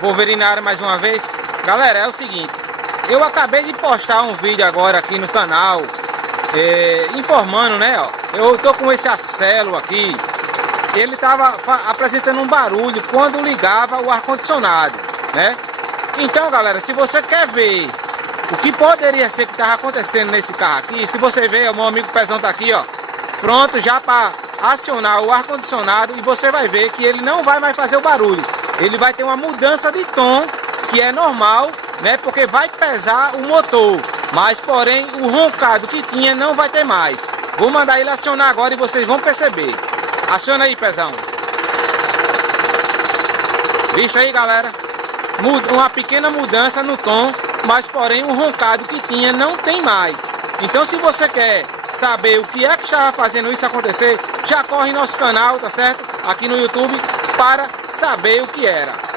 Wolverine na área mais uma vez. Galera, é o seguinte, eu acabei de postar um vídeo agora aqui no canal, informando, né, ó, eu tô com esse Acelo aqui, ele tava apresentando um barulho quando ligava o ar-condicionado, né? Então, galera, se você quer ver o que poderia ser que estava acontecendo nesse carro aqui, se você ver, o meu amigo Pezão tá aqui, ó, pronto já para acionar o ar-condicionado, e você vai ver que ele não vai mais fazer o barulho. Ele vai ter uma mudança de tom, que é normal, né? Porque vai pesar o motor, mas porém o roncado que tinha não vai ter mais. Vou mandar ele acionar agora e vocês vão perceber. Aciona aí, Pezão. Visto aí, galera? Uma pequena mudança no tom, mas porém o roncado que tinha não tem mais. Então, se você quer saber o que é que estava fazendo isso acontecer, já corre em nosso canal, tá certo? Aqui no YouTube, para saber o que era.